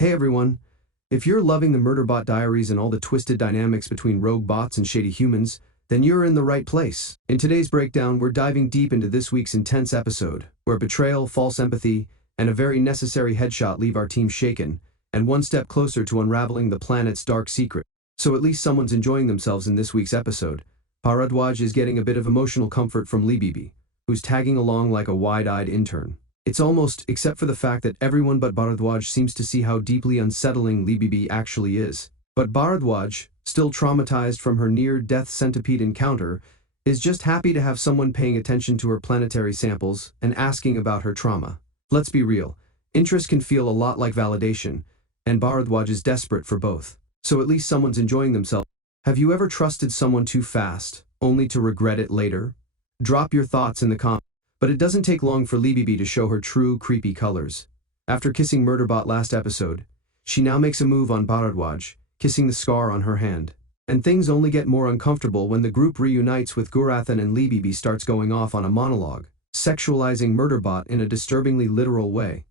Hey everyone! If you're loving the Murderbot diaries and all the twisted dynamics between rogue bots and shady humans, then you're in the right place. In today's breakdown, we're diving deep into this week's intense episode, where betrayal, false empathy, and a very necessary headshot leave our team shaken, and one step closer to unraveling the planet's dark secret. So at least someone's enjoying themselves in this week's episode. Bharadwaj is getting a bit of emotional comfort from Leebeebee, who's tagging along like a wide-eyed intern. It's almost, except for the fact that everyone but Bharadwaj seems to see how deeply unsettling Leebeebee actually is. But Bharadwaj, still traumatized from her near-death centipede encounter, is just happy to have someone paying attention to her planetary samples and asking about her trauma. Let's be real, interest can feel a lot like validation, and Bharadwaj is desperate for both. So at least someone's enjoying themselves. Have you ever trusted someone too fast, only to regret it later? Drop your thoughts in the comments. But it doesn't take long for Leebeebee to show her true creepy colors. After kissing Murderbot last episode, she now makes a move on Bharadwaj, kissing the scar on her hand. And things only get more uncomfortable when the group reunites with Gurathan and Leebeebee starts going off on a monologue, sexualizing Murderbot in a disturbingly literal way.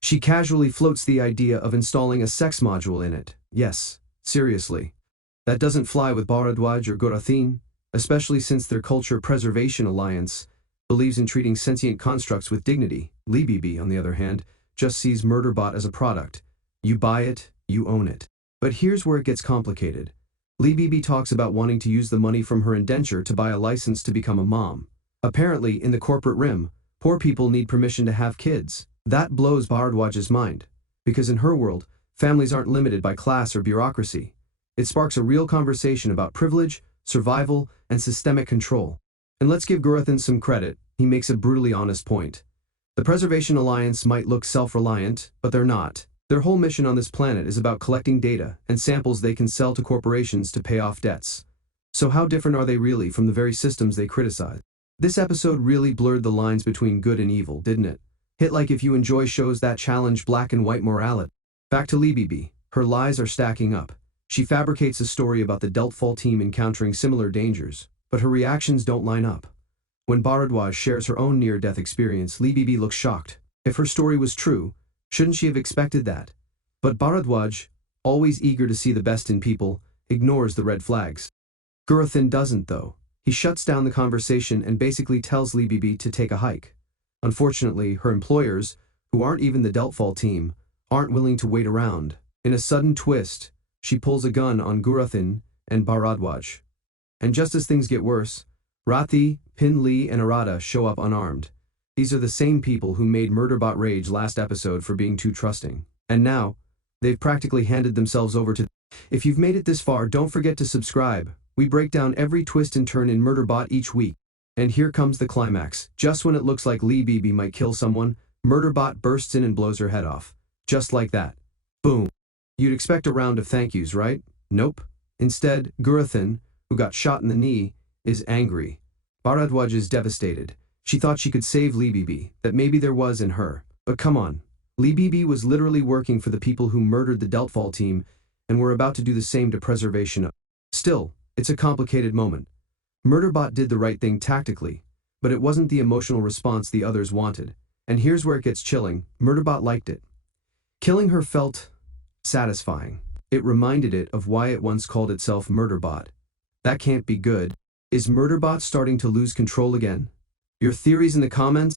She casually floats the idea of installing a sex module in it. Yes, seriously. That doesn't fly with Bharadwaj or Gurathan, especially since their culture preservation alliance believes in treating sentient constructs with dignity. Leebeebee, on the other hand, just sees Murderbot as a product. You buy it, you own it. But here's where it gets complicated. Leebeebee talks about wanting to use the money from her indenture to buy a license to become a mom. Apparently, in the corporate rim, poor people need permission to have kids. That blows Bharadwaj's mind, because in her world, families aren't limited by class or bureaucracy. It sparks a real conversation about privilege, survival, and systemic control. And let's give Gurathan some credit, he makes a brutally honest point. The Preservation Alliance might look self-reliant, but they're not. Their whole mission on this planet is about collecting data and samples they can sell to corporations to pay off debts. So how different are they really from the very systems they criticize? This episode really blurred the lines between good and evil, didn't it? Hit like if you enjoy shows that challenge black and white morality. Back to Leebeebee, her lies are stacking up. She fabricates a story about the Deltfall team encountering similar dangers, but her reactions don't line up. When Bharadwaj shares her own near-death experience, Leebeebee looks shocked. If her story was true, shouldn't she have expected that? But Bharadwaj, always eager to see the best in people, ignores the red flags. Gurathan doesn't, though. He shuts down the conversation and basically tells Leebeebee to take a hike. Unfortunately, her employers, who aren't even the Deltfall team, aren't willing to wait around. In a sudden twist, she pulls a gun on Gurathan and Bharadwaj. And just as things get worse, Rathi, Pin Lee, and Arata show up unarmed. These are the same people who made Murderbot rage last episode for being too trusting. And now, they've practically handed themselves over to... If you've made it this far, don't forget to subscribe. We break down every twist and turn in Murderbot each week. And here comes the climax. Just when it looks like Leebeebee might kill someone, Murderbot bursts in and blows her head off. Just like that. Boom. You'd expect a round of thank yous, right? Nope. Instead, Gurathan, who got shot in the knee, is angry. Bharadwaj is devastated. She thought she could save Leebeebee, that maybe there was in her. But come on. Leebeebee was literally working for the people who murdered the Deltfall team and were about to do the same to preservation. Still, it's a complicated moment. Murderbot did the right thing tactically, but it wasn't the emotional response the others wanted. And here's where it gets chilling. Murderbot liked it. Killing her felt satisfying. It reminded it of why it once called itself Murderbot. That can't be good. Is Murderbot starting to lose control again? Your theories in the comments?